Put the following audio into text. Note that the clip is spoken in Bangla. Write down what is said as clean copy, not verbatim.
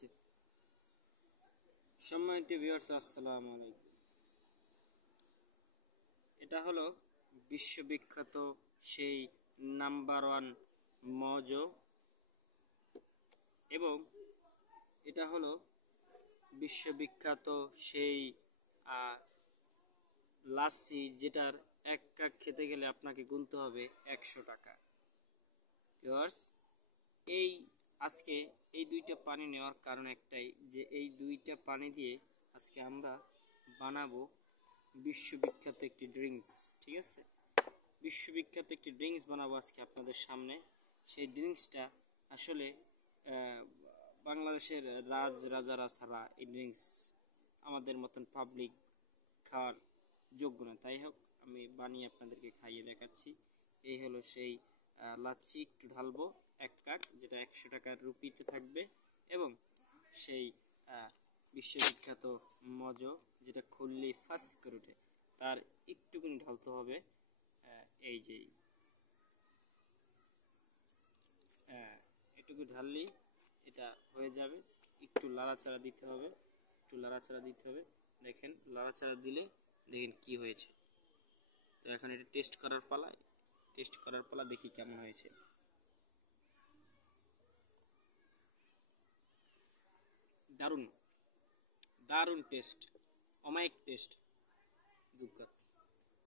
হয়েছে। সম্মানিত ভিউয়ার্স, আসসালামু আলাইকুম। এটা হলো বিশ্ববিখ্যাত সেই নাম্বার 1 মজো, এবং এটা হলো বিশ্ববিখ্যাত সেই লাচ্ছি, যেটার এক কাপ খেতে গেলে আপনাকে গুনতে হবে 100 টাকা। ভিউয়ার্স, আজকে এই দুইটা পানি নেওয়ার কারণ একটাই, যে এই দুইটা পানি দিয়ে আজকে আমরা বানাবো বিশ্ববিখ্যাত একটি ড্রিঙ্কস। ঠিক আছে, বিশ্ববিখ্যাত একটি ড্রিঙ্কস বানাবো আজকে আপনাদের সামনে। সেই ড্রিঙ্কসটা আসলে বাংলাদেশের রাজারা ছাড়া এই ড্রিঙ্কস আমাদের মতন পাবলিক খাওয়ার যোগ্য না। তাই হোক, আমি বানিয়ে আপনাদেরকে খাইয়ে দেখাচ্ছি। এই হলো সেই লাচ্ছি। একটু ঢালবো 1 কাপ, যেটা 100 টাকার রুপিতে থাকবে, এবং সেই বিশ্ববিখ্যাত মজো, যেটা খুললেই ফাঁস করে ওঠে, তার একটুকুনি ঢালতে হবে। এই যে এটুকু ঢাললেই এটা হয়ে যাবে। একটু লাড়াচাড়া দিতে হবে, দেখেন লাড়াচাড়া দিলে দেখেন কি হয়েছে। তো এখন এটা টেস্ট করার পালা, দেখি কেমন হয়েছে। দারুণ দারুণ টেস্ট, অমায়িক টেস্ট।